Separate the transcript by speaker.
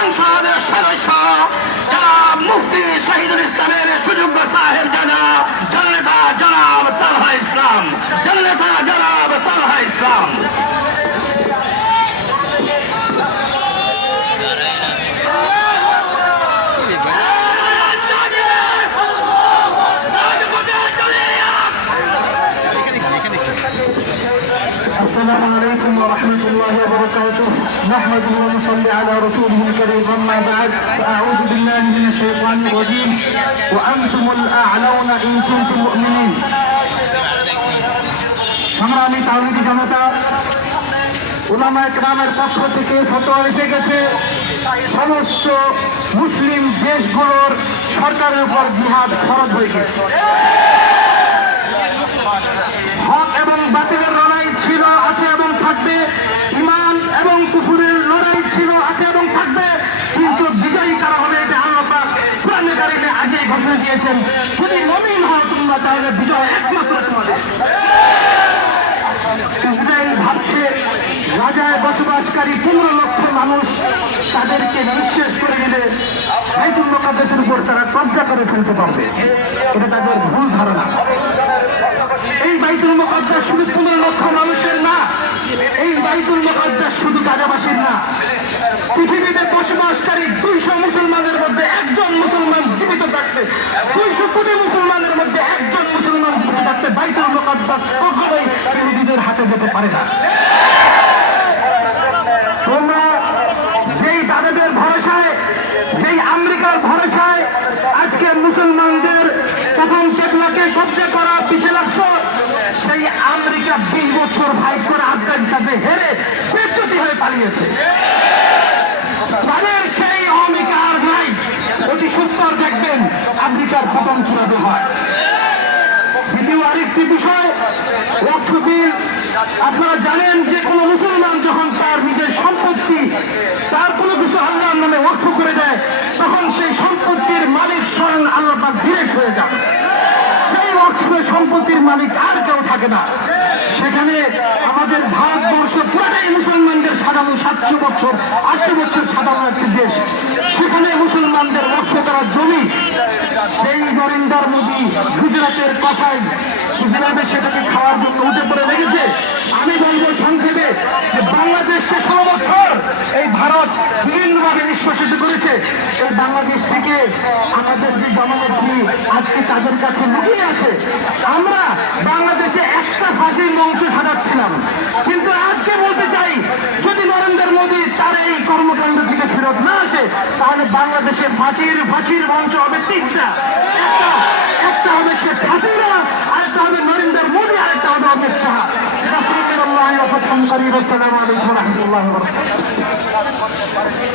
Speaker 1: সংসদের সদস্য
Speaker 2: السلام عليكم ورحمة الله وبركاته نحمده ونصلي على رسوله الكريم أما بعد فأعوذ بالله من الشيطان الرجيم وأنتم الأعلون إن كنتم مؤمنين সংগ্রামী তাওহিদি জনতা উলামা একরামের পক্ষ থেকে ফতোয়া এসে গেছে সমস্ত মুসলিম দেশগুলোর সরকারের উপর জিহাদ খরচ হয়ে গেছে ঘোষণা দিয়েছেন। যদি মমিন হও তোমরা তাহলে বিজয় একমাত্র তোমাদের। ভাবছে, রাজায় বসবাসকারী পনেরো লক্ষ মানুষ তাদেরকে নিঃশেষ করে দিলে বাইতুল মোকাদ্দেসের উপর তারা কবজা করে ফেলতে পারবে। এটা তাদের ভুল ধারণা। এই বাইতুল মোকাদ্দাস শুধু পনেরো লক্ষ মানুষের পারে তোমরা যেই দাদাদের ভরসায়, যেই আমেরিকার ভরসায় আজকে মুসলমানদের প্রথম চেতনাকে কবজা করা পিছিয়ে লাগছো, সেই আমেরিকা বিশ বছর ফাইট করে আফগানিস্তানে হেরে বেজ্জতি হয়ে পালিয়েছে। তাদের সেই অহমিকা আর নাই। অতি সুন্দর দেখবেন আমেরিকার পতন কীভাবে হয়। দ্বিতীয় আরেকটি বিষয় সম্পত্তির মালিক আর কেউ থাকে না। সেখানে আমাদের ভারতবর্ষ পুরাটাই মুসলমানদের ছাড়ানো সাতশো বছর, আটশো বছর ছাড়ানো একটি দেশ। সেখানে মুসলমানদের ওয়াকফ করার জমি সেই নরেন্দ্র মোদী গুজরাটের কষাই যেভাবে সেটাকে খাওয়ার জন্য উঠে পড়ে লেগেছে। আমি বলব সংক্ষেপে বাংলাদেশকে ষোলো বছর এই ভারত নিষ্পেষিত করেছে এই বাংলাদেশ থেকে আমাদের যে জনগোষ্ঠী আজকে তাদের কাছে লুকিয়ে আছে, আমরা বাংলাদেশে একটা ফাঁসির মঞ্চ সাজাচ্ছিলাম। কিন্তু আজকে বলতে চাই, যদি নরেন্দ্র মোদী তার এই কর্মকাণ্ড থেকে ফেরত না আসে, তাহলে বাংলাদেশে ফাঁসির ফাঁসির মঞ্চ হবে তিনটা। একটা একটা হবে শেখ হাসিনা, আরেকটা হবে নরেন্দ্র মোদী, আরেকটা হবে অমিত শাহ। আসসালামু আলাইকুম ওয়া রাহমাতুল্লাহি ওয়া বারাকাতুহু।